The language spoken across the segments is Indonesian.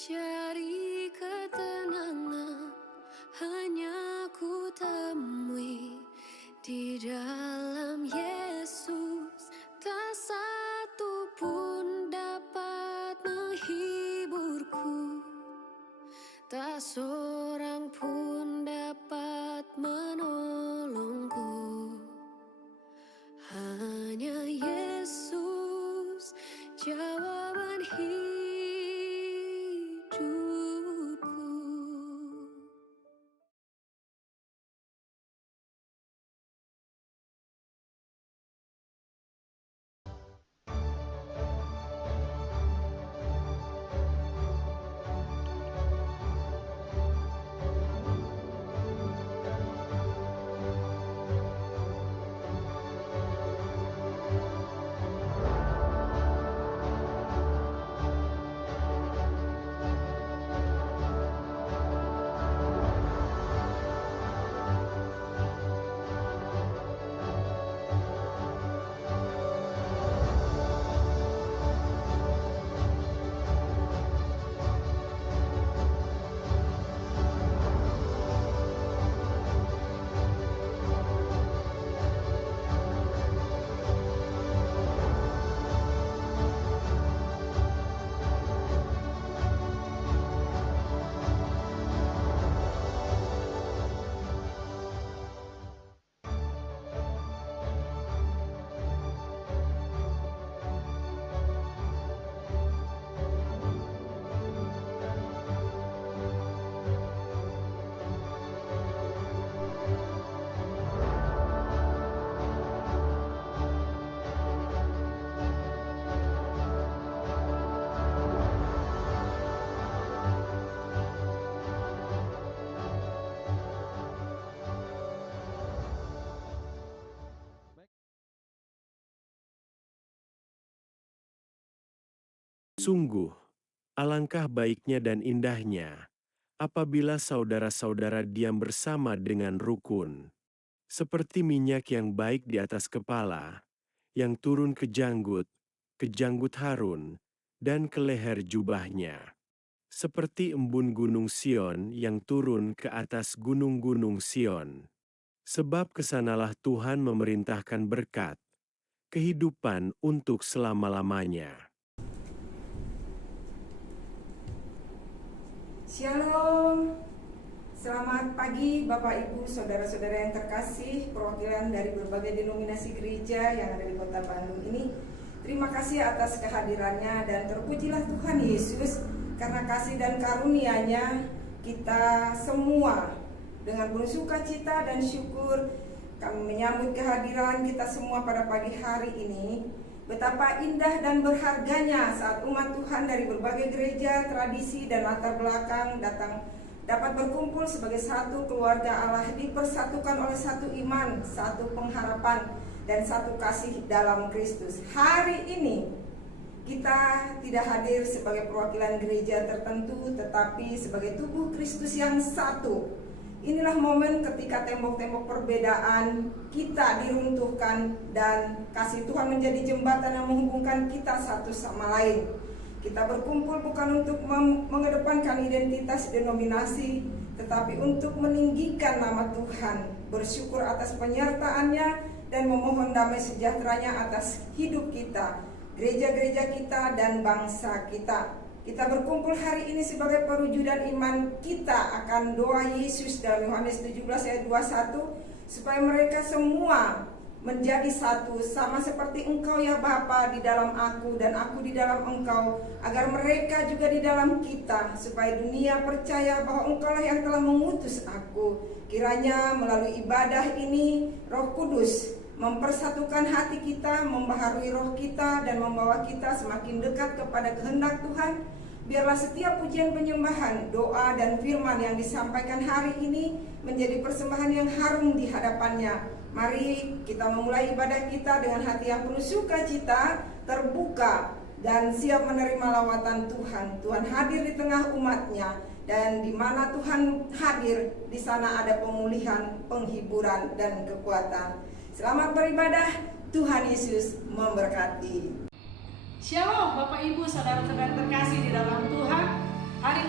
Cari ketenangan hanya ku temui di dalam Yesus. Tak satu pun dapat menghiburku, tak seorang pun dapat menolongku. Hanya Yesus jawaban hidupku. Sungguh, alangkah baiknya dan indahnya apabila saudara-saudara diam bersama dengan rukun, seperti minyak yang baik di atas kepala, yang turun ke janggut Harun, dan ke leher jubahnya. Seperti embun gunung Sion yang turun ke atas gunung-gunung Sion. Sebab kesanalah Tuhan memerintahkan berkat, kehidupan untuk selama-lamanya. Shalom, selamat pagi Bapak Ibu, Saudara-saudara yang terkasih, perwakilan dari berbagai denominasi gereja yang ada di kota Bandung ini. Terima kasih atas kehadirannya dan terpujilah Tuhan Yesus karena kasih dan karunia-Nya kita semua dengan penuh sukacita dan syukur kami menyambut kehadiran kita semua pada pagi hari ini. Betapa indah dan berharganya saat umat Tuhan dari berbagai gereja, tradisi, dan latar belakang dapat berkumpul sebagai satu keluarga Allah, dipersatukan oleh satu iman, satu pengharapan, dan satu kasih dalam Kristus. Hari ini kita tidak hadir sebagai perwakilan gereja tertentu, tetapi sebagai tubuh Kristus yang satu. Inilah momen ketika tembok-tembok perbedaan kita diruntuhkan dan kasih Tuhan menjadi jembatan yang menghubungkan kita satu sama lain. Kita berkumpul bukan untuk mengedepankan identitas denominasi, tetapi untuk meninggikan nama Tuhan, bersyukur atas penyertaan-Nya dan memohon damai sejahteranya atas hidup kita, gereja-gereja kita dan bangsa kita. Kita berkumpul hari ini sebagai perwujudan iman kita akan doa Yesus dalam Yohanes 17 ayat 21, supaya mereka semua menjadi satu, sama seperti Engkau ya Bapa di dalam aku dan aku di dalam Engkau, agar mereka juga di dalam kita, supaya dunia percaya bahwa Engkau lah yang telah mengutus aku. Kiranya melalui ibadah ini Roh Kudus mempersatukan hati kita, membaharui roh kita, dan membawa kita semakin dekat kepada kehendak Tuhan. Biarlah setiap pujian penyembahan, doa, dan firman yang disampaikan hari ini menjadi persembahan yang harum di hadapan-Nya. Mari kita memulai ibadah kita dengan hati yang penuh sukacita, terbuka, dan siap menerima lawatan Tuhan. Tuhan hadir di tengah umat-Nya, dan di mana Tuhan hadir, di sana ada pemulihan, penghiburan, dan kekuatan. Selamat beribadah, Tuhan Yesus memberkati. Shalom Bapak Ibu, Saudara-saudara terkasih di dalam Tuhan. Hari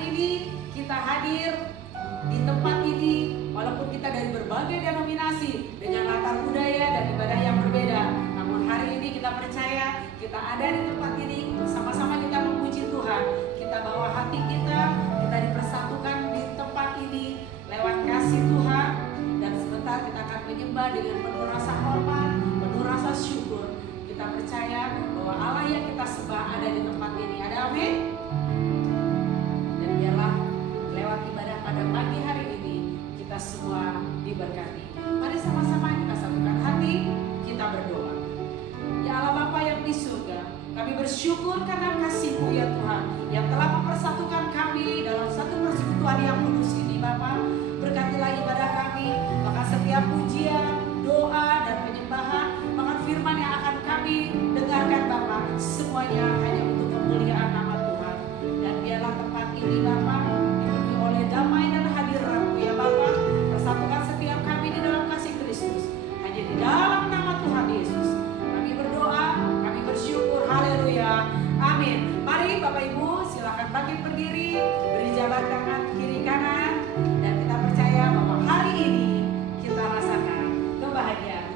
ini Bapa, dipenuhi oleh damai dan hadirat-Mu ya Bapa. Persatukan setiap kami di dalam kasih Kristus. Hanya di dalam nama Tuhan Yesus kami berdoa, kami bersyukur. Haleluya. Amin. Mari Bapak Ibu silakan bangkit berdiri, beri jabat tangan kiri kanan, dan kita percaya bahwa hari ini kita rasakan kebahagiaan.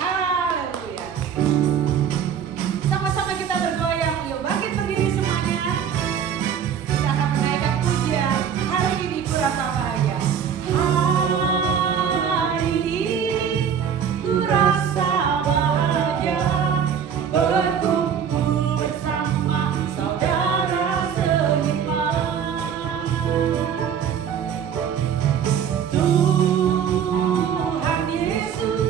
Haleluya. Sama-sama kita bergoyang. Yuk bangkit berdiri semuanya. Kita akan menaikkan pujian. Hari ini ku rasa bahagia. Hari ini ku rasa bahagia. Berkumpul bersama saudara seiman. Tuhan Yesus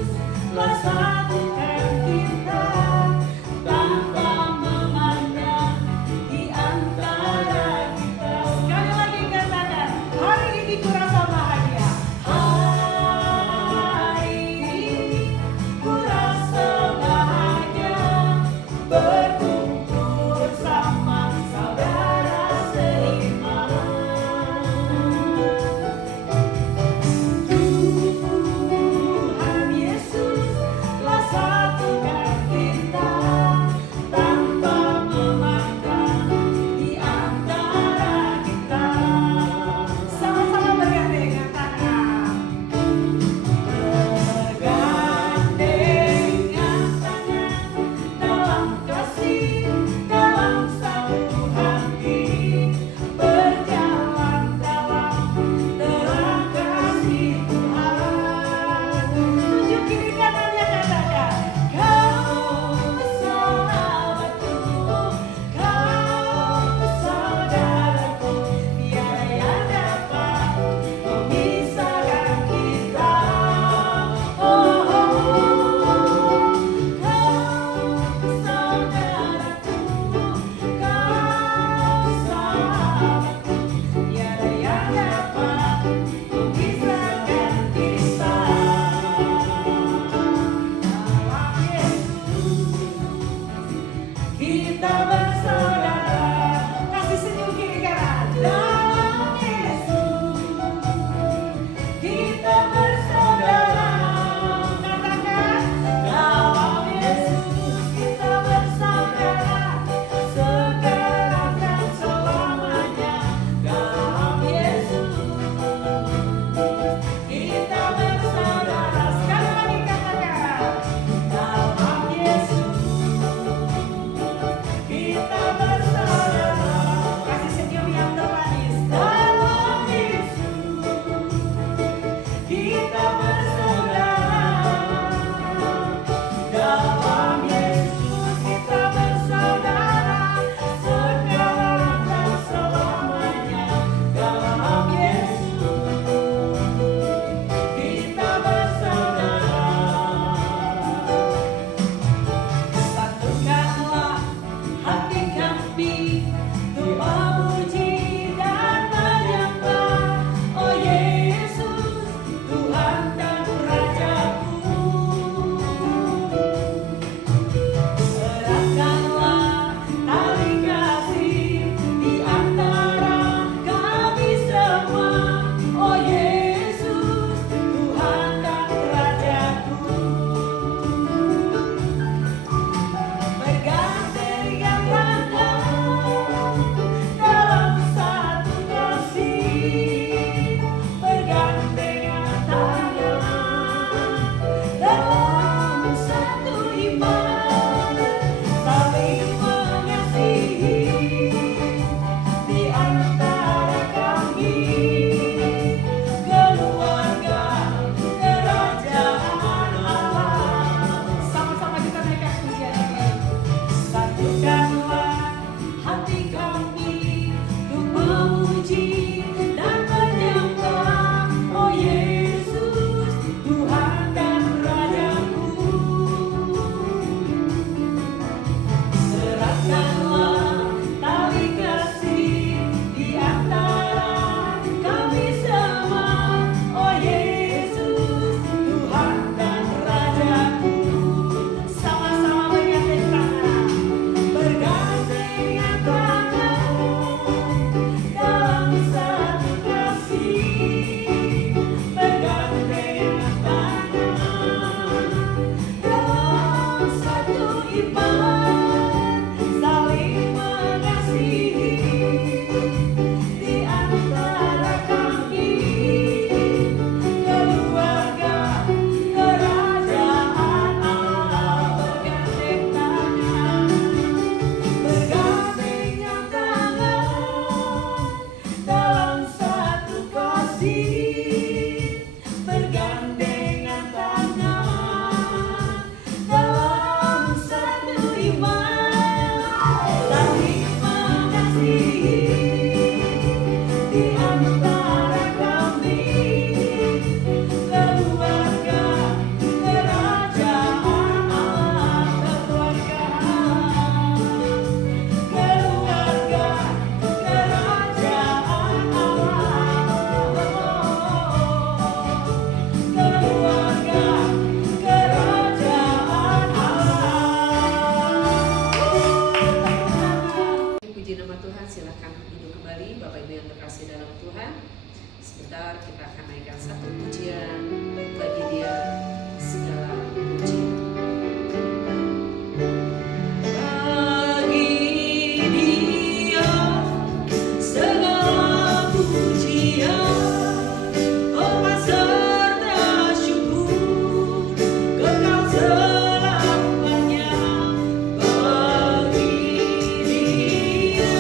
Tuhan, silakan duduk kembali Bapak Ibu yang terkasih dalam Tuhan. Sebentar kita akan naikkan satu pujian bagi Dia segala puji. Bagi Dia segala pujian, hormat serta syukur kekal selamanya. Bagi Dia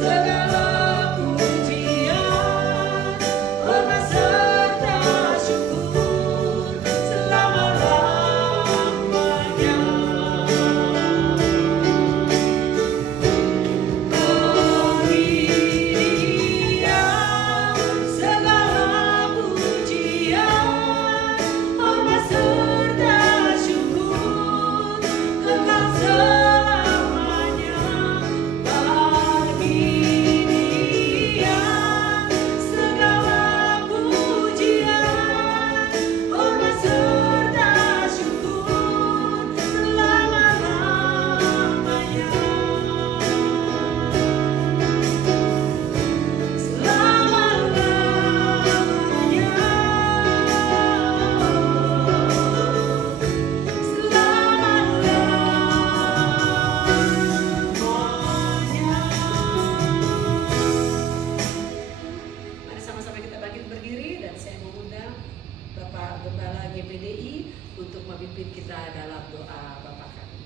segala pujian, hormat serta syukur selama-lamanya. Bagi Dia segala pujian, hormat serta syukur kekal selamanya. Bagi Dia segala pujian, hormat serta syukur selama-lamanya. Mari sama-sama kita bangkit berdiri dan saya mengundang Bapak Gembala GPDI untuk memimpin kita dalam doa Bapa kami.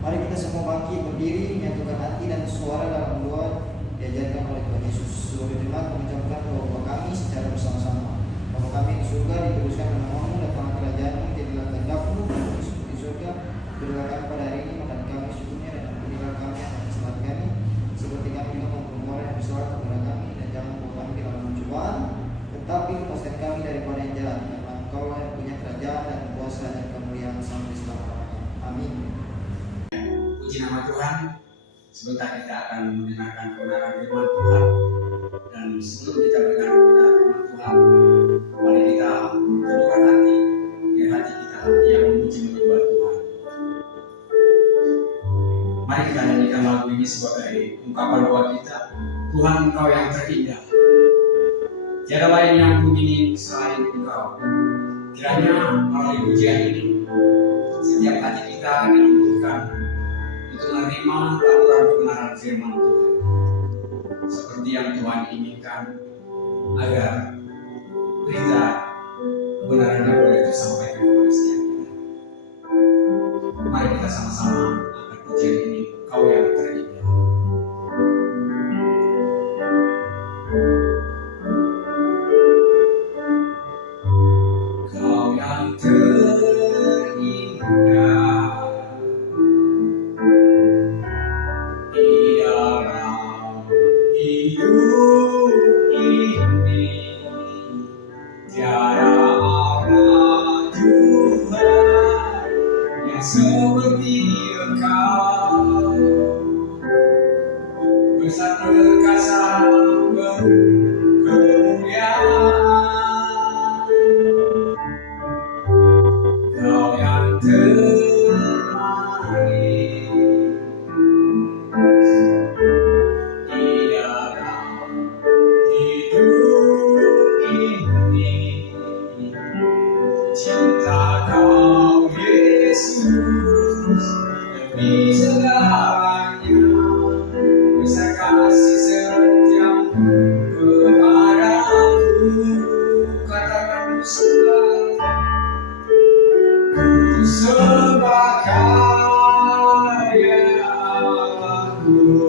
Mari kita semua bangkit berdiri, menyatukan hati dan suara dalam doa diajarkan oleh Tuhan Yesus. Seluruh jemaat mengucapkan doa Bapa kami secara bersama-sama. Bapa kami di surga, dikuduskan namamu, datanglah kerajaanmu, jadilah kehendakmu seperti di surga. Berilah kami pada hari ini makan kami secukupnya, dan ampunilah kami akan kesalahan kami, seperti kami juga mengampuni orang yang bersalah kepada kami, dan jangan membawa kami ke dalam pencobaan, tetapi lepaskan kami daripada yang jahat, karena Engkau yang punya kerajaan dan kuasa dan kemuliaan sampai selama-lamanya. Amin. Puji nama Tuhan. Sebentar kita akan mendengarkan kebenaran firman Tuhan. Dan sebelum kita mendengar kebenaran firman Tuhan, mari kita tundukkan hati, biar hati kita yang memuji menyembah Tuhan. Mari kita nyanyikan lagu ini sebagai ungkapan doa kita. Tuhan, Engkau yang terindah, tiada lain yang kuingini selain Engkau. Kiranya melalui pujian ini, setiap hati kita dilembutkan untuk menerima taburan kebenaran firman Tuhan, seperti yang Tuhan inginkan, agar berita kebenarannya boleh tersampaikan kepada setiap kita. Mari kita sama-sama angkat pujian ini, Kau yang terindah. Kau yang terindah di dalam hidup ini, tiada Allah Tuhan yang seperti Engkau, besar perkasa berkemuliaan. Kau yang termanis di dalam hidup ini, cinta Kau Yesus demi segalanya, besar kasih setiamu kepadaku. Katakan ku sembah karya aku,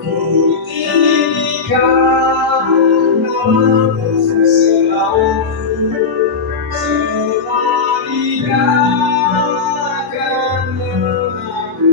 ku tinggikan namamu selalu, semua tidak akan mengaku.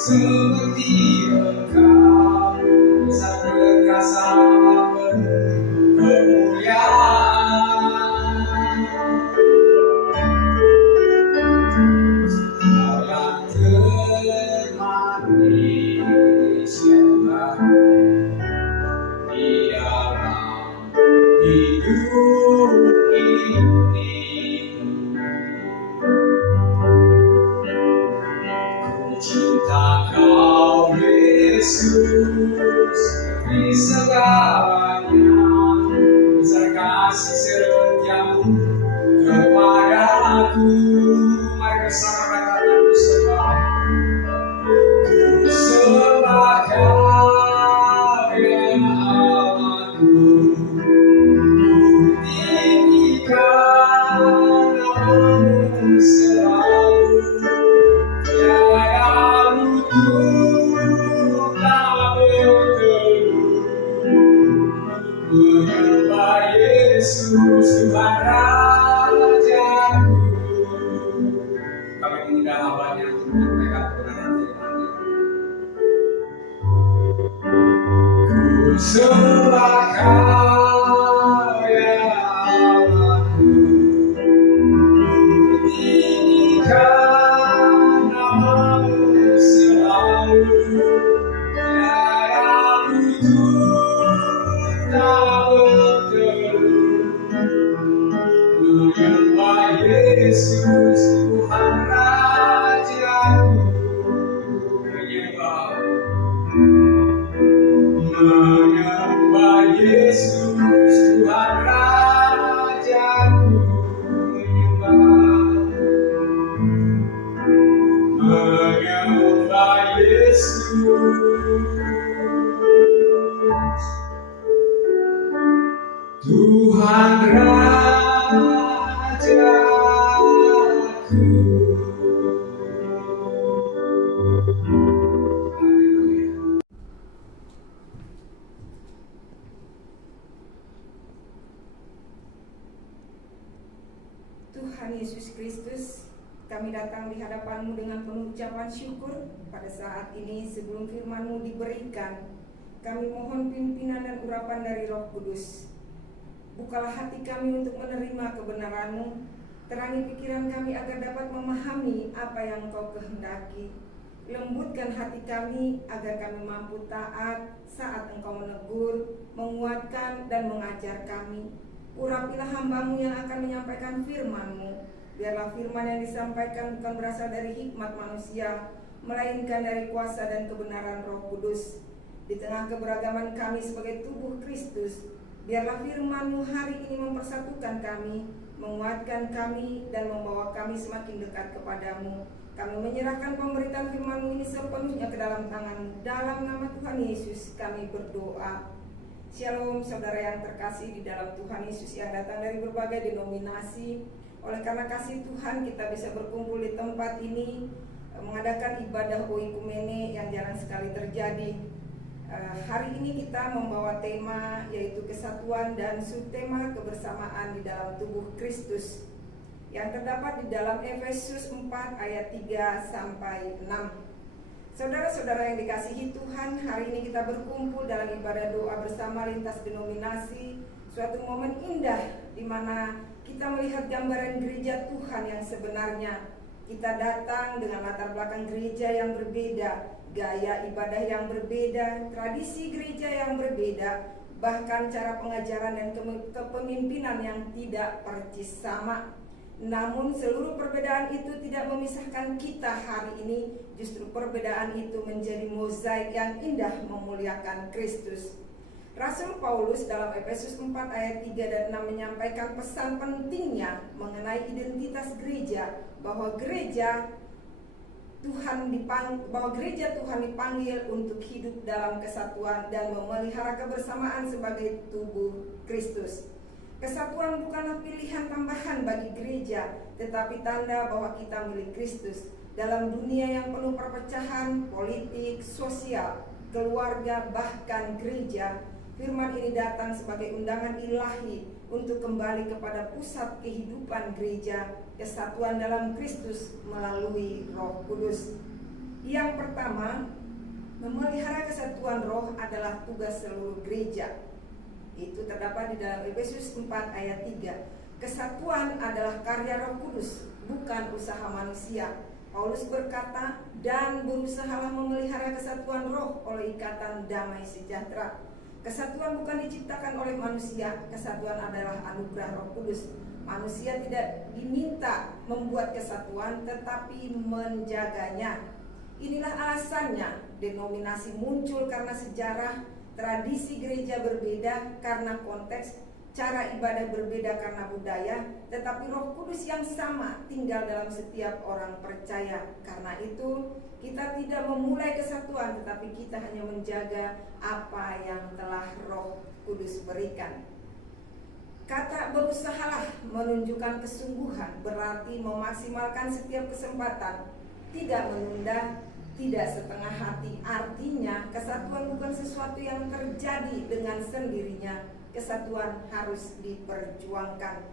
seperti Engkau besar perkasa penuh kemuliaan. Kau yang termanis di dalam hidup ini. Ku cinta Kau Yesus di segalanya, besar kasih setiamu kepadaku. Mari bersama katakan ku sembah. Ku sembah Kau ya Allahku, ku tinggikan namamu selalu. Tiada lutut tak berteluh menyembah Yesus Tuhan Rajaku. Kami mengundang hamba-Nya untuk menyampaikan kebenaran firman-Nya. Ku sembah Kau ya Allahku, ku tinggikan namamu selalu. Tiada lutut tak berteluh menyembah Yesus Tuhan Rajaku. Menyembah Yesus Tuhan Rajaku. Menyembah Yesus Tuhan Rajaku. Haleluya. Tuhan Yesus Kristus, kami datang di hadapan-Mu dengan penuh ucapan syukur pada saat ini sebelum firman-Mu diberikan. Kami mohon pimpinan dan urapan dari Roh Kudus. Bukalah hati kami untuk menerima kebenaran-Mu. Terangi pikiran kami agar dapat memahami apa yang Engkau kehendaki. Lembutkan hati kami agar kami mampu taat saat Engkau menegur, menguatkan, dan mengajar kami. Urapilah hamba-Mu yang akan menyampaikan firman-Mu. Biarlah firman yang disampaikan bukan berasal dari hikmat manusia, melainkan dari kuasa dan kebenaran Roh Kudus. Di tengah keberagaman kami sebagai tubuh Kristus, biarlah firman-Mu hari ini mempersatukan kami, menguatkan kami, dan membawa kami semakin dekat kepadamu. Kami menyerahkan pemberitaan firman-Mu ini sepenuhnya ke dalam tangan-Mu. Dalam nama Tuhan Yesus kami berdoa. Shalom saudara yang terkasih di dalam Tuhan Yesus yang datang dari berbagai denominasi. Oleh karena kasih Tuhan kita bisa berkumpul di tempat ini, mengadakan ibadah oikumene yang jarang sekali terjadi. Hari ini kita membawa tema yaitu kesatuan dan subtema kebersamaan di dalam tubuh Kristus yang terdapat di dalam Efesus 4 ayat 3 sampai 6. Saudara-saudara yang dikasihi Tuhan, hari ini kita berkumpul dalam ibadah doa bersama lintas denominasi, suatu momen indah di mana kita melihat gambaran gereja Tuhan yang sebenarnya. Kita datang dengan latar belakang gereja yang berbeda, gaya ibadah yang berbeda, tradisi gereja yang berbeda, bahkan cara pengajaran dan kepemimpinan yang tidak persis sama. Namun seluruh perbedaan itu tidak memisahkan kita hari ini. Justru perbedaan itu menjadi mozaik yang indah memuliakan Kristus. Rasul Paulus dalam Efesus 4 ayat 3 dan 6 menyampaikan pesan pentingnya mengenai identitas gereja, bahwa gereja Tuhan dipanggil untuk hidup dalam kesatuan dan memelihara kebersamaan sebagai tubuh Kristus. Kesatuan bukanlah pilihan tambahan bagi gereja, tetapi tanda bahwa kita milik Kristus. Dalam dunia yang penuh perpecahan, politik, sosial, keluarga, bahkan gereja, firman ini datang sebagai undangan ilahi untuk kembali kepada pusat kehidupan gereja, kesatuan dalam Kristus melalui Roh Kudus. Yang pertama, memelihara kesatuan roh adalah tugas seluruh gereja. Itu terdapat di dalam Efesus 4 ayat 3. Kesatuan adalah karya Roh Kudus, bukan usaha manusia. Paulus berkata, dan berusahalah memelihara kesatuan roh oleh ikatan damai sejahtera. Kesatuan bukan diciptakan oleh manusia, kesatuan adalah anugerah Roh Kudus. Manusia tidak diminta membuat kesatuan, tetapi menjaganya. Inilah alasannya denominasi muncul karena sejarah, tradisi gereja berbeda karena konteks, cara ibadah berbeda karena budaya, tetapi Roh Kudus yang sama tinggal dalam setiap orang percaya. Karena itu, kita tidak memulai kesatuan, tetapi kita hanya menjaga apa yang telah Roh Kudus berikan. Kata berusahalah menunjukkan kesungguhan, berarti memaksimalkan setiap kesempatan, tidak menunda, tidak setengah hati. Artinya, kesatuan bukan sesuatu yang terjadi dengan sendirinya. Kesatuan harus diperjuangkan.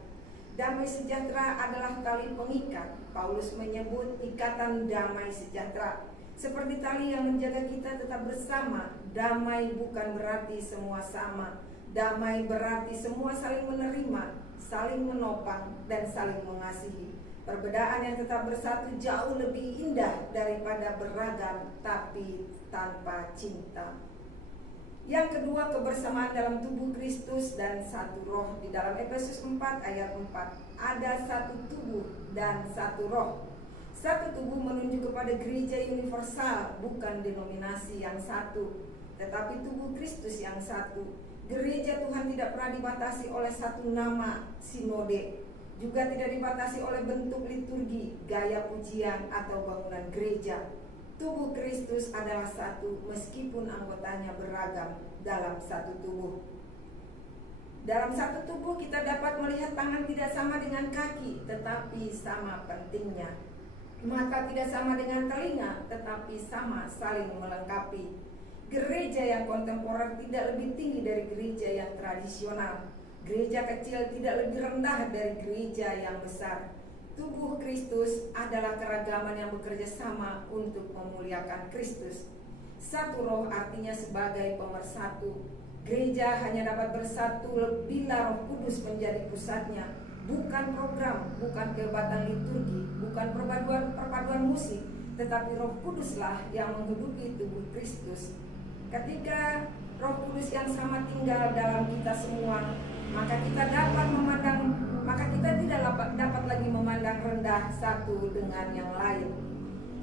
Damai sejahtera adalah tali pengikat. Paulus menyebut ikatan damai sejahtera seperti tali yang menjaga kita tetap bersama. Damai bukan berarti semua sama. Damai berarti semua saling menerima, saling menopang, dan saling mengasihi. Perbedaan yang tetap bersatu jauh lebih indah daripada beragam tapi tanpa cinta. Yang kedua, kebersamaan dalam tubuh Kristus dan satu roh. Di dalam Efesus 4 ayat 4, ada satu tubuh dan satu roh. Satu tubuh menunjuk kepada gereja universal, bukan denominasi yang satu, tetapi tubuh Kristus yang satu. Gereja Tuhan tidak pernah dibatasi oleh satu nama sinode, juga tidak dibatasi oleh bentuk liturgi, gaya pujian, atau bangunan gereja. Tubuh Kristus adalah satu meskipun anggotanya beragam dalam satu tubuh. Dalam satu tubuh kita dapat melihat tangan tidak sama dengan kaki, tetapi sama pentingnya. Mata tidak sama dengan telinga, tetapi sama saling melengkapi. Gereja yang kontemporer tidak lebih tinggi dari gereja yang tradisional. Gereja kecil tidak lebih rendah dari gereja yang besar. Tubuh Kristus adalah keragaman yang bekerja sama untuk memuliakan Kristus. Satu roh artinya sebagai pemersatu. Gereja hanya dapat bersatu bila Roh Kudus menjadi pusatnya. Bukan program, bukan kehebatan liturgi, bukan perpaduan musik, tetapi Roh Kuduslah yang menghidupi tubuh Kristus. Ketika Roh Kudus yang sama tinggal dalam kita semua, maka kita tidak dapat lagi memandang rendah satu dengan yang lain.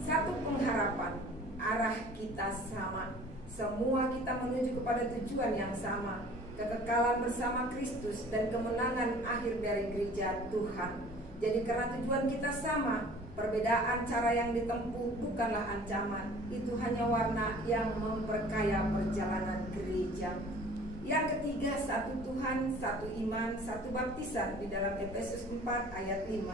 Satu pengharapan, arah kita sama. Semua kita menuju kepada tujuan yang sama, kekekalan bersama Kristus dan kemenangan akhir dari gereja Tuhan. Jadi karena tujuan kita sama, perbedaan cara yang ditempuh bukanlah ancaman. Itu hanya warna yang memperkaya perjalanan gereja. Yang ketiga, satu Tuhan, satu iman, satu baptisan di dalam Efesus 4 ayat 5.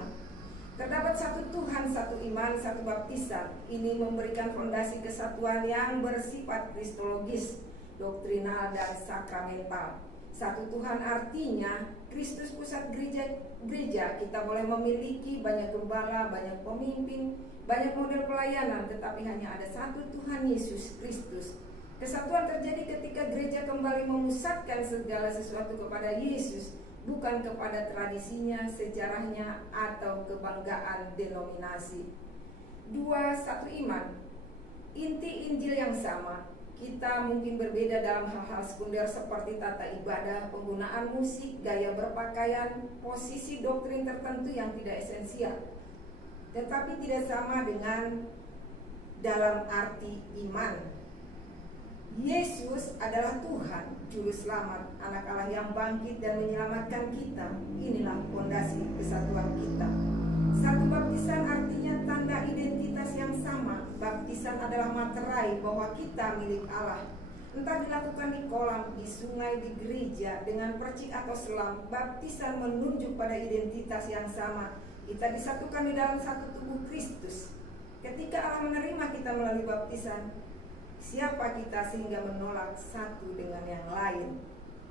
Terdapat satu Tuhan, satu iman, satu baptisan. Ini memberikan fondasi kesatuan yang bersifat kristologis, doktrinal, dan sakramental. Satu Tuhan artinya Kristus pusat gereja. Kita boleh memiliki banyak gembala, banyak pemimpin, banyak model pelayanan, tetapi hanya ada satu Tuhan Yesus Kristus. Kesatuan terjadi ketika gereja kembali memusatkan segala sesuatu kepada Yesus, bukan kepada tradisinya, sejarahnya, atau kebanggaan denominasi. Dua, satu iman. Inti Injil yang sama. Kita mungkin berbeda dalam hal-hal sekunder seperti tata ibadah, penggunaan musik, gaya berpakaian, posisi doktrin tertentu yang tidak esensial, tetapi tidak sama dengan dalam arti iman. Yesus adalah Tuhan, Juru Selamat, Anak Allah yang bangkit dan menyelamatkan kita. Inilah fondasi kesatuan kita. Satu baptisan artinya tanda identitas yang sama. Baptisan adalah materai bahwa kita milik Allah. Entah dilakukan di kolam, di sungai, di gereja, dengan percik atau selam, baptisan menunjuk pada identitas yang sama. Kita disatukan di dalam satu tubuh Kristus. Ketika Allah menerima kita melalui baptisan, siapa kita sehingga menolak satu dengan yang lain?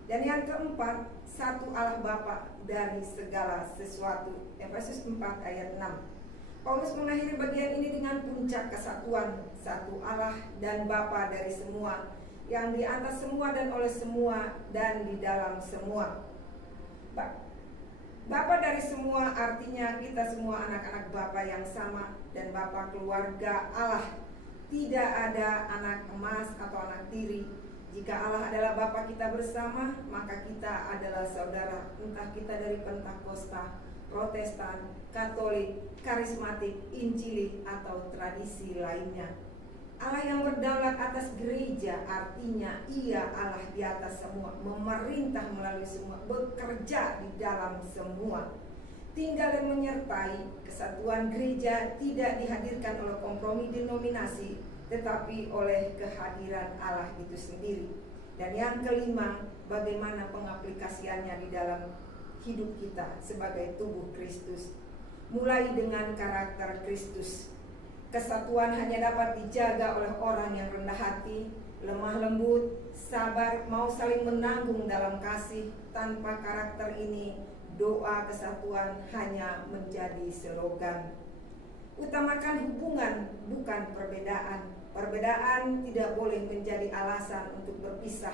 Dan yang keempat, satu Allah Bapa dari segala sesuatu. Efesus 4 ayat 6. Paulus mengakhiri bagian ini dengan puncak kesatuan, satu Allah dan Bapa dari semua, yang di atas semua dan oleh semua dan di dalam semua. Bapa dari semua artinya kita semua anak-anak Bapa yang sama dan Bapa keluarga Allah. Tidak ada anak emas atau anak tiri. Jika Allah adalah Bapa kita bersama, maka kita adalah saudara. Entah kita dari Pentakosta, Protestan, Katolik, Karismatik, Injili, atau tradisi lainnya. Allah yang berdaulat atas gereja artinya Ia Allah di atas semua, memerintah melalui semua, bekerja di dalam semua. Tinggal dan menyertai kesatuan gereja tidak dihadirkan oleh kompromi denominasi, tetapi oleh kehadiran Allah itu sendiri. Dan yang kelima, bagaimana pengaplikasiannya di dalam hidup kita sebagai tubuh Kristus. Mulai dengan karakter Kristus. Kesatuan hanya dapat dijaga oleh orang yang rendah hati, lemah lembut, sabar, mau saling menanggung dalam kasih. Tanpa karakter ini, doa kesatuan hanya menjadi slogan. Utamakan hubungan, bukan perbedaan. Perbedaan tidak boleh menjadi alasan untuk berpisah.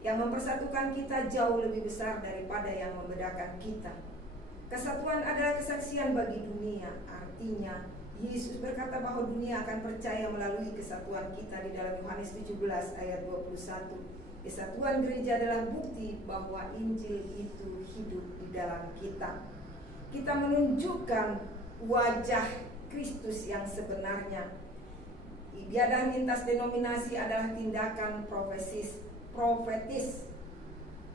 Yang mempersatukan kita jauh lebih besar daripada yang membedakan kita. Kesatuan adalah kesaksian bagi dunia. Artinya, Yesus berkata bahwa dunia akan percaya melalui kesatuan kita di dalam Yohanes 17 ayat 21. Kesatuan gereja adalah bukti bahwa Injil itu hidup di dalam kita. Kita menunjukkan wajah Kristus yang sebenarnya. Ibadah lintas denominasi adalah tindakan profetis.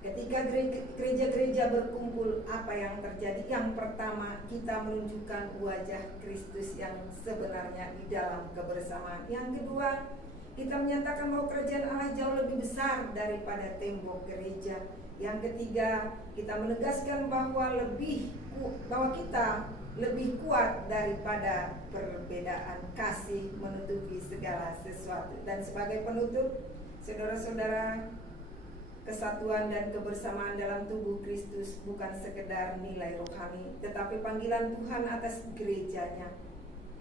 Ketika gereja-gereja berkumpul, apa yang terjadi? Yang pertama, kita menunjukkan wajah Kristus yang sebenarnya di dalam kebersamaan. Yang kedua, kita menyatakan bahwa kerajaan Allah jauh lebih besar daripada tembok gereja. Yang ketiga, kita menegaskan bahwa kita lebih kuat daripada perbedaan. Kasih menutupi segala sesuatu. Dan sebagai penutup, saudara-saudara, kesatuan dan kebersamaan dalam tubuh Kristus bukan sekedar nilai rohani, tetapi panggilan Tuhan atas gerejanya.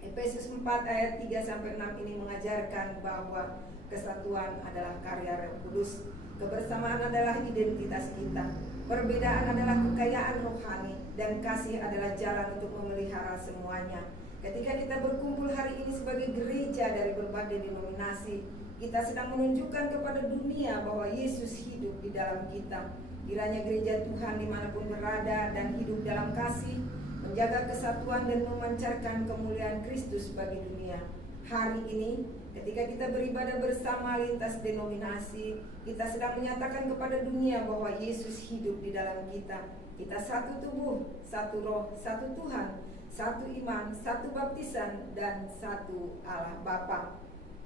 Efesus 4 ayat 3-6 ini mengajarkan bahwa kesatuan adalah karya Roh Kudus. Kebersamaan adalah identitas kita. Perbedaan adalah kekayaan rohani, dan kasih adalah jalan untuk memelihara semuanya. Ketika kita berkumpul hari ini sebagai gereja dari berbagai denominasi, kita sedang menunjukkan kepada dunia bahwa Yesus hidup di dalam kita. Kiranya gereja Tuhan dimanapun berada dan hidup dalam kasih, menjaga kesatuan dan memancarkan kemuliaan Kristus bagi dunia. Hari ini, ketika kita beribadah bersama lintas denominasi, kita sedang menyatakan kepada dunia bahwa Yesus hidup di dalam kita. Kita satu tubuh, satu roh, satu Tuhan, satu iman, satu baptisan, dan satu Allah Bapa.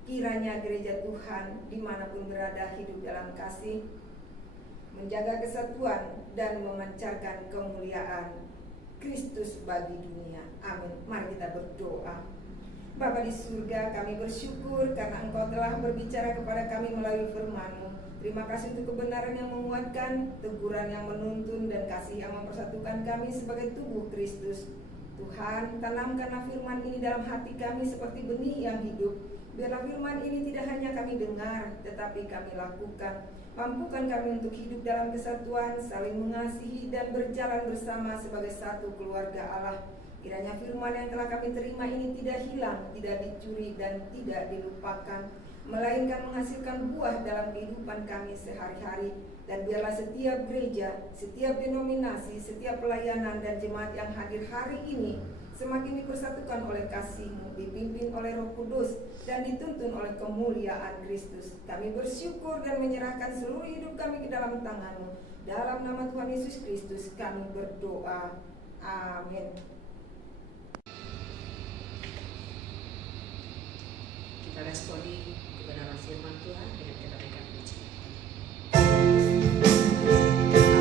Kiranya gereja Tuhan dimanapun berada hidup dalam kasih, menjaga kesatuan dan memancarkan kemuliaan Kristus bagi dunia. Amin. Mari kita berdoa. Bapa di surga, kami bersyukur karena Engkau telah berbicara kepada kami melalui firman-Mu. Terima kasih untuk kebenaran yang menguatkan, teguran yang menuntun, dan kasih yang mempersatukan kami sebagai tubuh Kristus. Tuhan, tanamkanlah firman ini dalam hati kami seperti benih yang hidup. Biarlah firman ini tidak hanya kami dengar, tetapi kami lakukan. Mampukan kami untuk hidup dalam kesatuan, saling mengasihi, dan berjalan bersama sebagai satu keluarga Allah. Kiranya firman yang telah kami terima ini tidak hilang, tidak dicuri, dan tidak dilupakan, melainkan menghasilkan buah dalam kehidupan kami sehari-hari. Dan biarlah setiap gereja, setiap denominasi, setiap pelayanan dan jemaat yang hadir hari ini semakin dipersatukan oleh kasih-Mu, dipimpin oleh Roh Kudus, dan dituntun oleh kemuliaan Kristus. Kami bersyukur dan menyerahkan seluruh hidup kami ke dalam tangan-Mu. Dalam nama Tuhan Yesus Kristus kami berdoa. Amin. Kita responi kebenaran firman Tuhan dengan kita berikan puji. Ajaib Tuhan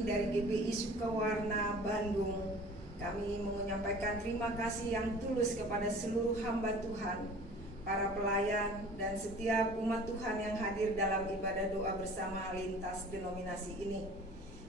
kami dari GBI Sukawarna Bandung. Kami menyampaikan terima kasih yang tulus kepada seluruh hamba Tuhan, para pelayan, dan setiap umat Tuhan yang hadir dalam ibadah doa bersama lintas denominasi ini.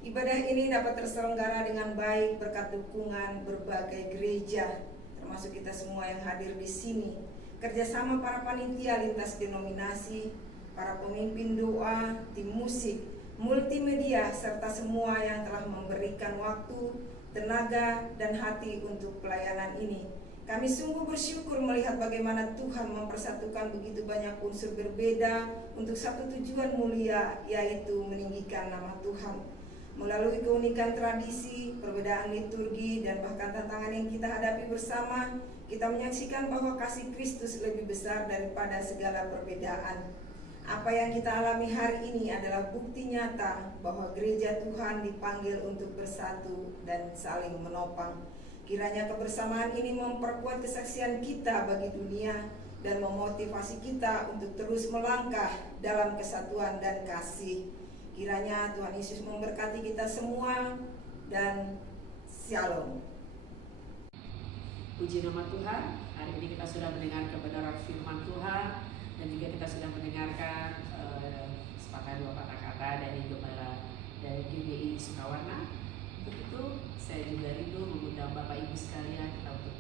Ibadah ini dapat terselenggara dengan baik berkat dukungan berbagai gereja, termasuk kita semua yang hadir di sini. Kerjasama para panitia lintas denominasi, para pemimpin doa, tim musik, multimedia, serta semua yang telah memberikan waktu, tenaga, dan hati untuk pelayanan ini. Kami sungguh bersyukur melihat bagaimana Tuhan mempersatukan begitu banyak unsur berbeda untuk satu tujuan mulia, yaitu meninggikan nama Tuhan. Melalui keunikan tradisi, perbedaan liturgi, dan bahkan tantangan yang kita hadapi bersama, kita menyaksikan bahwa kasih Kristus lebih besar daripada segala perbedaan. Apa yang kita alami hari ini adalah bukti nyata bahwa gereja Tuhan dipanggil untuk bersatu dan saling menopang. Kiranya kebersamaan ini memperkuat kesaksian kita bagi dunia dan memotivasi kita untuk terus melangkah dalam kesatuan dan kasih. Kiranya Tuhan Yesus memberkati kita semua dan Shalom. Puji nama Tuhan, hari ini kita sudah mendengar kebenaran firman Tuhan dan juga kita sudah mendengarkan sepatah dua patah kata dari gembala dari GBI Sukawarna. Untuk itu saya juga rindu mengundang Bapak Ibu sekalian kita untuk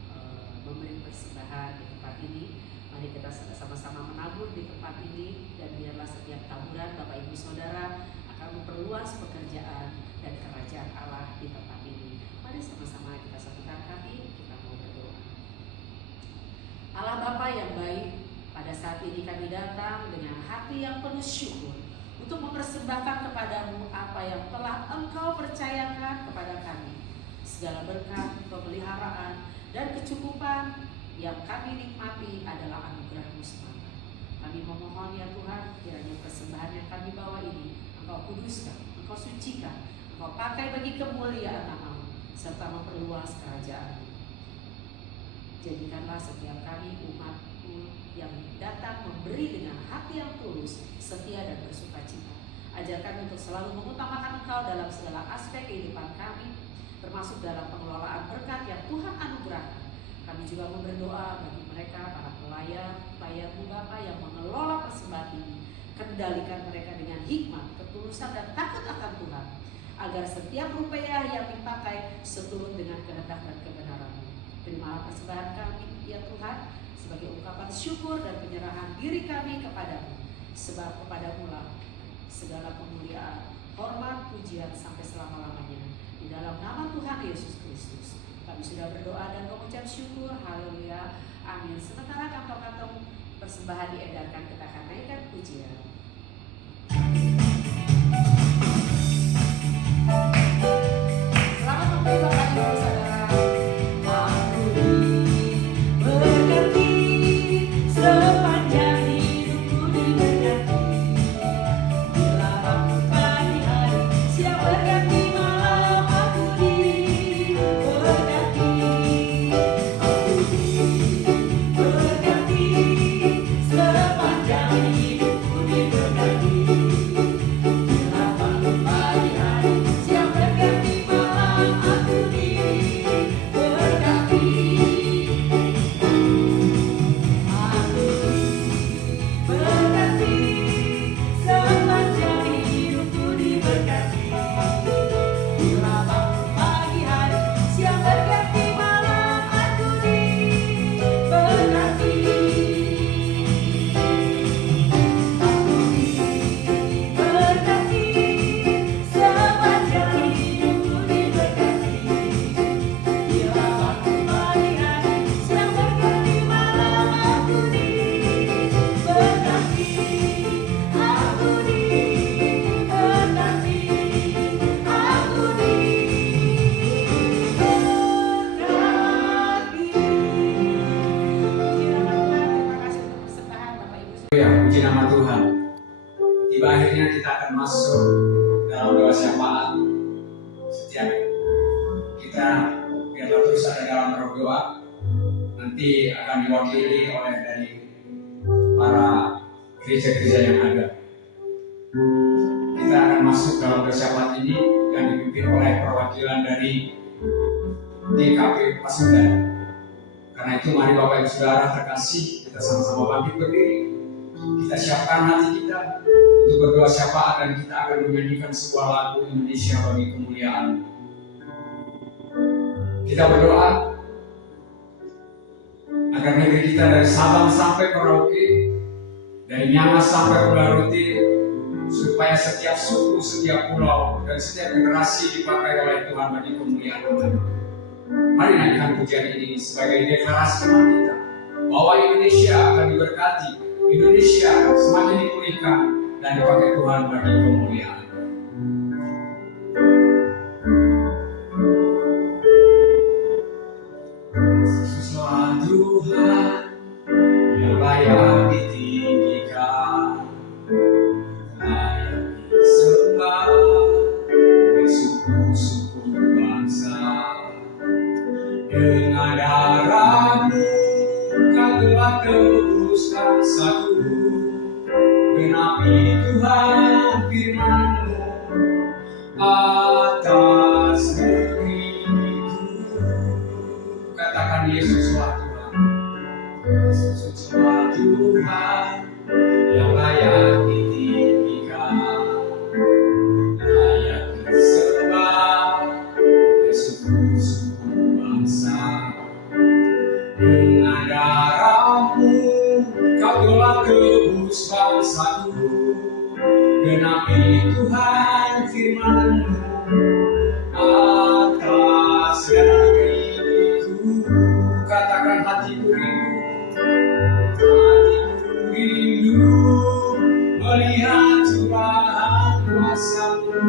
memberi persembahan di tempat ini. Mari kita sama-sama menabur di tempat ini, dan biarlah setiap taburan Bapak Ibu Saudara akan memperluas pekerjaan dan kerajaan Allah di tempat ini. Mari sama-sama kita satukan hati, kita mau berdoa. Allah Bapa yang baik, pada saat ini kami datang dengan hati yang penuh syukur untuk mempersembahkan kepadamu apa yang telah Engkau percayakan kepada kami. Segala berkat, pemeliharaan, dan kecukupan yang kami nikmati adalah anugerah-Mu semata. Kami memohon ya Tuhan, kiranya persembahan yang kami bawa ini Engkau kuduskan, Engkau sucikan, Engkau pakai bagi kemuliaan nama-Mu, serta memperluas kerajaan-Mu. Jadikanlah setiap kami umat-Mu yang datang memberi dengan hati yang tulus, setia, dan bersukacita. Ajar kami untuk selalu mengutamakan Engkau dalam segala aspek kehidupan kami, termasuk dalam pengelolaan berkat yang Tuhan anugerahkan. Kami juga berdoa bagi mereka, para pelayan-mu Bapa yang mengelola persembahan ini. Kendalikan mereka dengan hikmat, ketulusan, dan takut akan Tuhan, agar setiap rupiah yang dipakai seturut dengan kehendak dan kebenaran-Mu. Terimalah persembahan kami ya Tuhan, sebagai ungkapan syukur dan penyerahan diri kami kepadamu, sebab kepadamu lah segala kemuliaan, hormat, pujian sampai selama-lamanya. Di dalam nama Tuhan Yesus Kristus kami sudah berdoa dan mengucap syukur. Haleluya, amin. Sementara kantong-kantong persembahan diedarkan, kita akan naikkan pujian. Selamat memberi Bapak Ibu Saudara. Puji nama Tuhan. Tiba akhirnya kita akan masuk dalam doa syafaat. Setiap kita biarlah terus ada dalam roh doa. Nanti akan diwakili oleh dari para gereja-gereja yang ada. Kita akan masuk dalam doa syafaat ini dan dipimpin oleh perwakilan dari GKP Pasundan. Karena itu mari Bapak Ibu Saudara terkasih, kita sama-sama bangkit berdiri. Kita siapkan hati kita untuk berdoa syafaat dan kita akan menyanyikan sebuah lagu Indonesia bagi kemuliaan. Kita berdoa agar negeri kita dari Sabang sampai Merauke, dari Miangas sampai Pulau Rote, supaya setiap suku, setiap pulau, dan setiap generasi dipakai oleh Tuhan bagi kemuliaan Allah. Mari naikkan pujian ini sebagai deklarasi iman kita bahwa Indonesia akan diberkati, Indonesia semakin dipulihkan dan dipakai Tuhan bagi kemuliaan. Yesuslah Tuhan yang layak ditinggikan, layak disembah oleh suku-suku bangsa. Dengan darah-Mu Kau telah tebus bangsaku, genapi Tuhan firman-Mu atas negeriku. Katakan Yesuslah Tuhan, Yesuslah Tuhan yang layak ditinggikan, layak disembah oleh suku-suku bangsa. Dengan darah-Mu Kau telah tebus bangsaku, genapi Tuhan firman-Mu atas negeriku. Katakan hatiku rindu melihat curahan kuasa-Mu.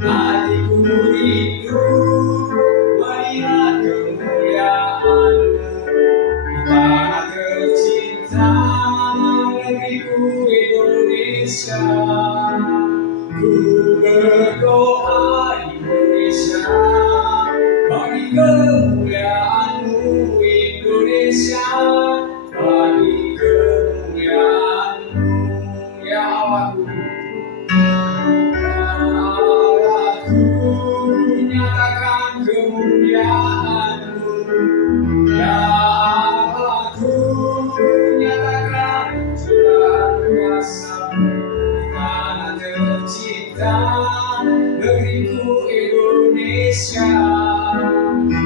Hatiku rindu melihat kemuliaan-Mu di tanah tercinta negeriku Indonesia. Ku berdoa Indonesia, bagi kemuliaan-Mu Indonesia, bagi kemuliaan-Mu ya Allahku. Nyatakan kemuliaan-Mu ya Allahku, nyatakan curahan kuasa-Mu di tanah tercinta negeriku Indonesia. Ku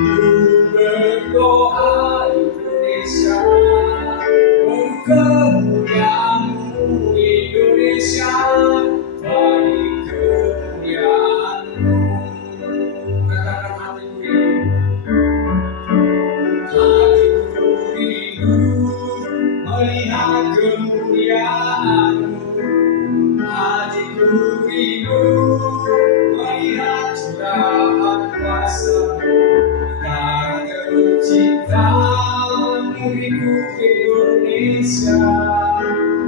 berdoa Indonesia, bagi kemuliaan-Mu Indonesia, bagi kemuliaan-Mu. Katakan hatiku rindu melihat kemuliaan-Mu. Hatiku rindu melihat curahan kuasa-Mu di tanah tercinta negeriku Indonesia.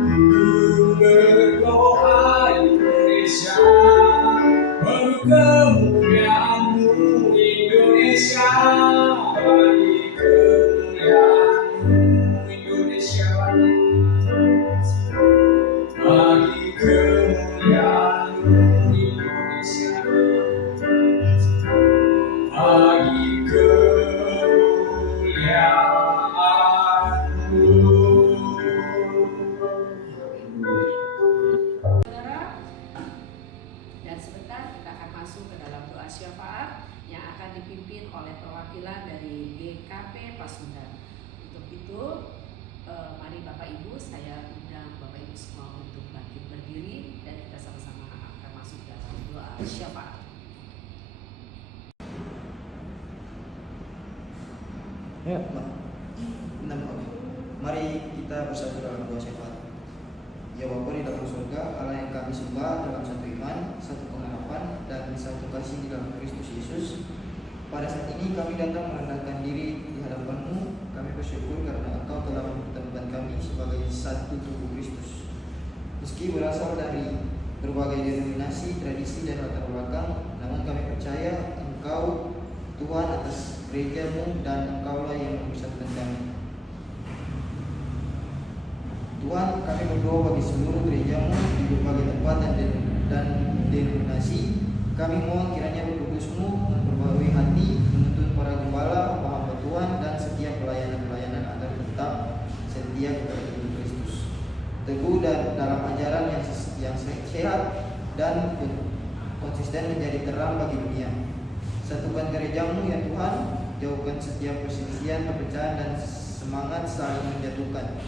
Ku berdoa Indonesia, bagi kemuliaan-Mu Indonesia, bagi kemuliaan-Mu Indonesia, bagi kemuliaan-Mu Indonesia, bagi Saudara, dan sebentar kita akan masuk ke dalam doa syafaat yang akan dipimpin oleh perwakilan dari GKP Pasundan. Untuk itu, mari Bapak Ibu, saya undang Bapak Ibu semua untuk bangkit berdiri dan kita sama-sama akan masuk dalam doa syafaat. Ya, mari kita bersatu dalam doa syafaat. Ya Bapa di dalam surga, Allah yang kami sembah dalam satu iman, satu pengharapan, dan satu kasih di dalam Kristus Yesus. Pada saat ini kami datang merendahkan diri di hadapan-Mu. Kami bersyukur karena Engkau telah mempertemukan kami sebagai satu tubuh Kristus. Meski berasal dari berbagai denominasi, tradisi, dan latar belakang, namun kami percaya Engkau Tuhan atas gereja-Mu dan Engkaulah yang memisahkan kami. Tuhan, kami berdoa bagi seluruh gereja-Mu di berbagai tempat dan denominasi. Kami mohon kiranya berdoa Kudus-Mu memperbarui hati, menuntun para gembala, hamba Tuhan, dan setiap pelayanan-pelayanan agar tetap setia kepada Tuhan Kristus. Teguh dan dalam ajaran yang sehat dan konsisten menjadi terang bagi dunia. Satukan gereja-Mu ya Tuhan, jauhkan setiap perselisihan, perpecahan, dan semangat saling menjatuhkan.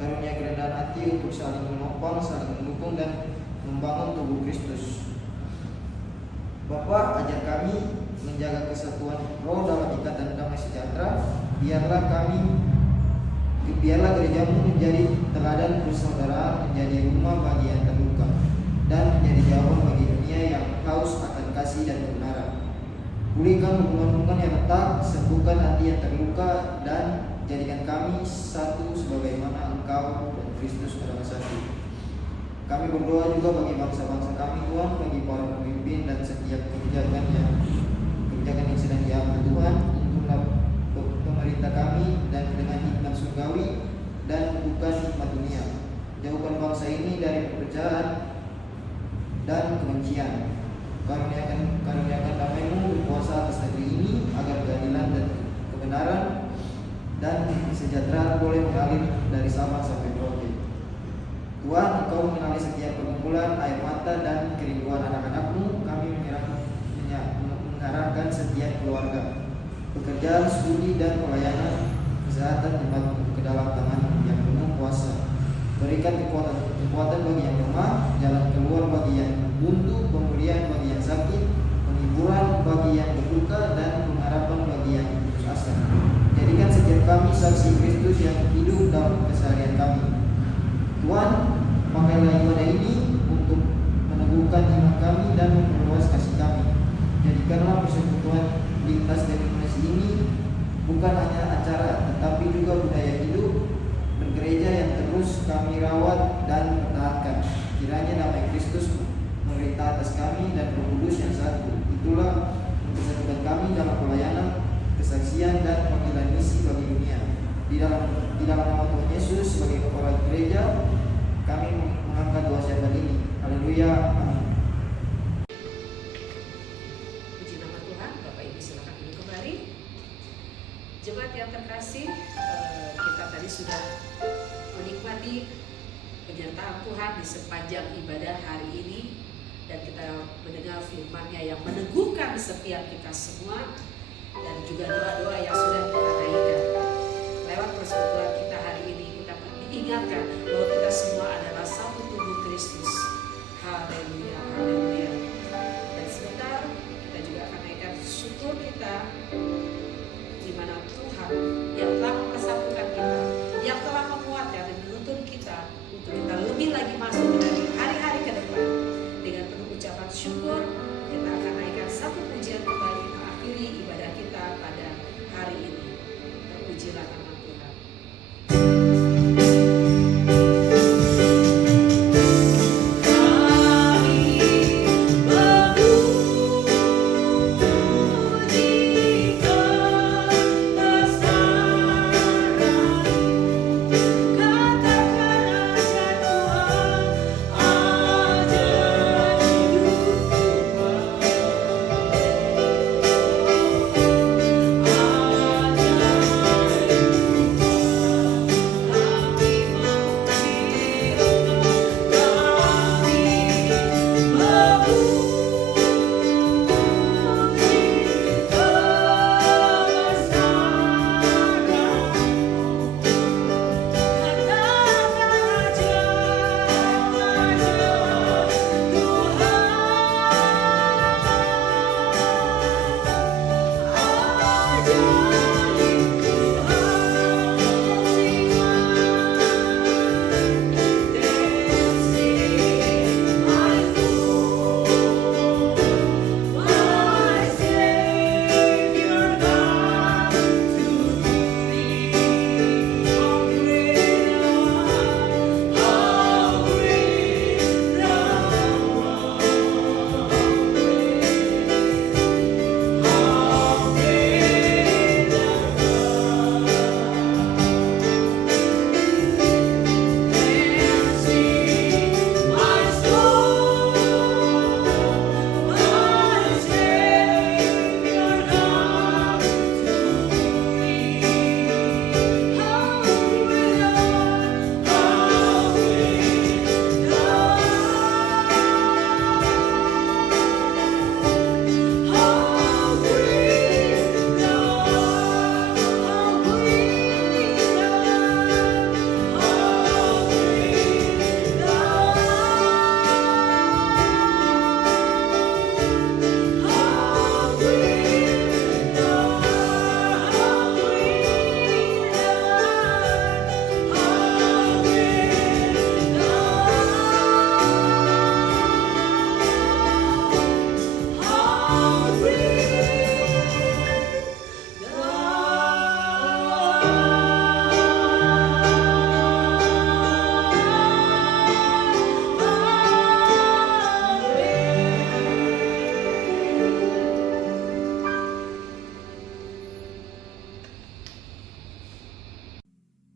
Karunia kerendahan hati untuk saling menopang, saling mendukung, dan membangun tubuh Kristus. Bapa, ajar kami menjaga kesatuan roh dalam ikatan damai sejahtera. Biarlah gereja-Mu menjadi teladan persaudaraan, menjadi rumah bagi yang terluka, dan menjadi jawaban bagi dunia yang haus akan kasih dan kebenaran. Pulihkan hubungan-hubungan yang retak, sembuhkan hati yang terluka, dan jadikan kami satu sebagaimana Engkau dan Kristus adalah satu. Kami berdoa juga bagi bangsa-bangsa kami Tuhan, bagi para pemimpin dan setiap kebijakan yang sedang diambil Tuhan, untuk pemerintah kami dan dengan hikmat surgawi dan bukan hikmat dunia. Jauhkan bangsa ini dari perpecahan dan kebencian. Karuniakan damai-Mu berkuasa atas negeri ini, agar keadilan dan kebenaran dan kesejahteraan boleh mengalir dari Sabang sampai Merauke. Tuhan, Engkau mengenali setiap pergumulan, air mata, dan kerinduan anak-anak-Mu. Kami mengarahkan setiap keluarga, pekerjaan, studi, dan pelayanan kesehatan jemaat-Mu ke dalam tangan yang penuh kuasa. Berikan kekuatan bagi yang lemah, jalan keluar bagi yang buntu, pemulihan bagi yang sakit, penghiburan bagi yang berduka, dan pengharapan bagi yang putus asa. Jadikan setiap kami saksi Kristus yang hidup dalam keseharian kami. Tuhan, pakailah ibadah ini untuk meneguhkan iman kami dan memperluas kasih kami. Jadikanlah persekutuan lintas denominasi ini bukan hanya acara, tetapi juga budaya hidup bergereja yang terus kami rawat dan pertahankan. Kiranya damai Kristus memerintah atas kami dan Roh Kudus yang satu. Itulah mempersatukan kami dalam pelayanan, kesaksian, dan panggilan misi bagi dunia. Di dalam nama Tuhan Yesus sebagai kepala gereja, kami mengangkat doa syafaat ini. Haleluya. Amin. Puji nama Tuhan. Bapak Ibu silakan duduk kembali. Jemaat yang terkasih, kita tadi sudah menikmati penyertaan Tuhan di sepanjang ibadah hari ini, dan kita mendengar firman-Nya yang meneguhkan setiap kita semua, dan juga doa-doa yang sudah kita naikkan. Lewat persekutuan kita hari ini, kita diingatkan bahwa kita semua adalah satu tubuh Kristus. Haleluya, haleluya. Dan sebentar kita juga akan naikkan syukur kita, di mana Tuhan yang telah mempersatukan kita, yang telah menguatkan dan menuntun kita untuk kita lebih lagi masuk dari hari-hari ke depan. Dengan penuh ucapan syukur, kita akan naikkan satu pujian kembali mengakhiri ibadah kita pada hari ini. Terpujilah nama Tuhan.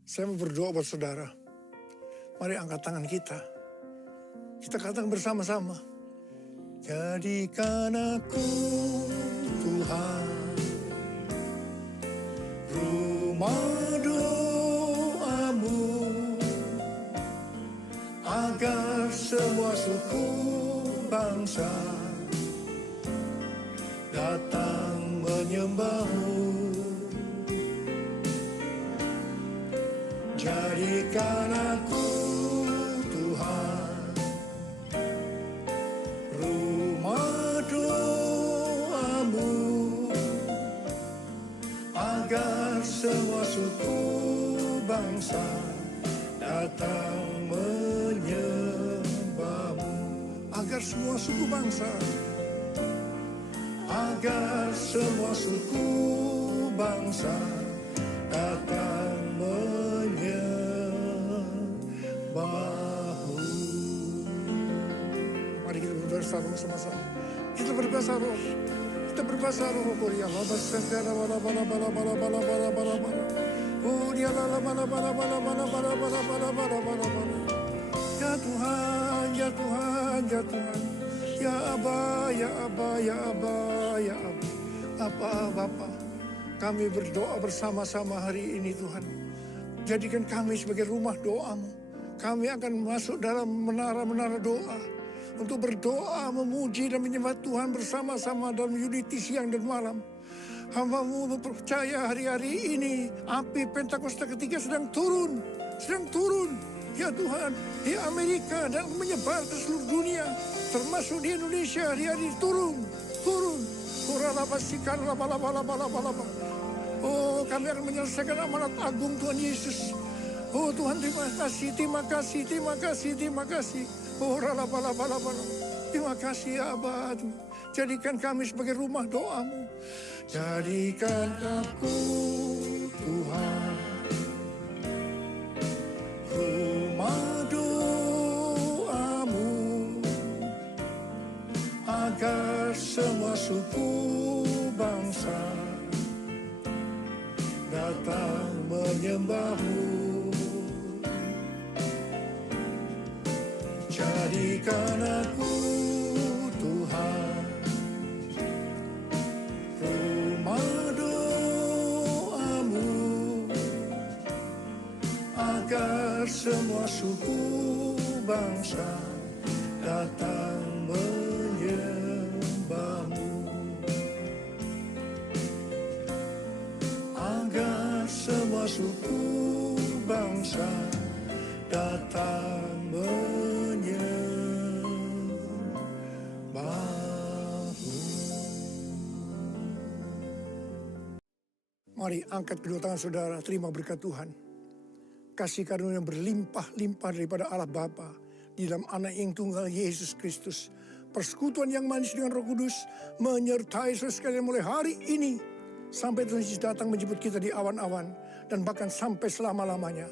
Saya mau berdoa buat saudara. Mari angkat tangan kita. Kita katakan bersama-sama. Jadikan aku Tuhan rumah doamu, agar semua suku bangsa datang menyembahmu. Jadikan aku Tuhan rumah doamu, agar semua suku bangsa datang menyembahmu. Agar semua suku bangsa, agar semua suku bangsa datang menyembahmu. Mari kita berbahasa roh sama-sama. Kita berbahasa roh. Kita berbahasa roh. Korea lama sengkara bala bala bala bala bala bala bala bala. Korea lama bala bala bala bala bala bala bala bala bala bala. Ya Tuhan, ya Tuhan, ya Tuhan. Ya Aba, ya Aba, ya Aba, ya Aba. Apa Bapa, kami berdoa bersama-sama hari ini Tuhan. Jadikan kami sebagai rumah doamu. Kami akan masuk dalam menara-menara doa. Untuk berdoa, memuji dan menyembah Tuhan bersama-sama dalam unity siang dan malam. Hamba-Mu percaya hari-hari ini api Pentakosta ketiga sedang turun. Sedang turun. Ya Tuhan, di Amerika dan menyebar ke seluruh dunia. Termasuk di Indonesia hari-hari turun. Turun. Oh, kami akan menyelesaikan amanat agung Tuhan Yesus. Oh Tuhan, terima kasih, terima kasih, terima kasih, terima kasih. Oh terima kasih ya Abah. Jadikan kami sebagai rumah doamu. Jadikan aku Tuhan rumah doamu, agar semua suku bangsa datang menyembahmu. Jadikan aku Tuhan rumah doamu, agar semua suku bangsa datang menyembahmu. Agar semua suku bangsa datang menyembahmu. Mari angkat kedua tangan saudara, terima berkat Tuhan. Kasih karunia yang berlimpah-limpah daripada Allah Bapa di dalam Anak yang tunggal Yesus Kristus. Persekutuan yang manis dengan Roh Kudus menyertai saudara sekalian mulai hari ini sampai Tuhan Yesus datang menjemput kita di awan-awan dan bahkan sampai selama-lamanya.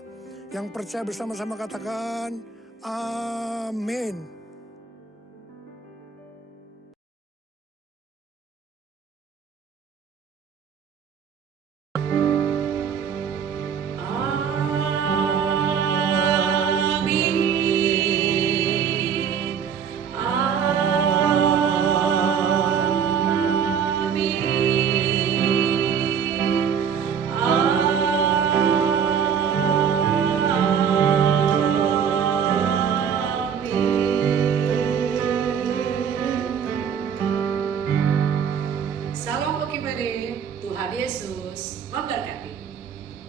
Yang percaya bersama-sama katakan amin. Salam Pokimane, Tuhan Yesus memberkati.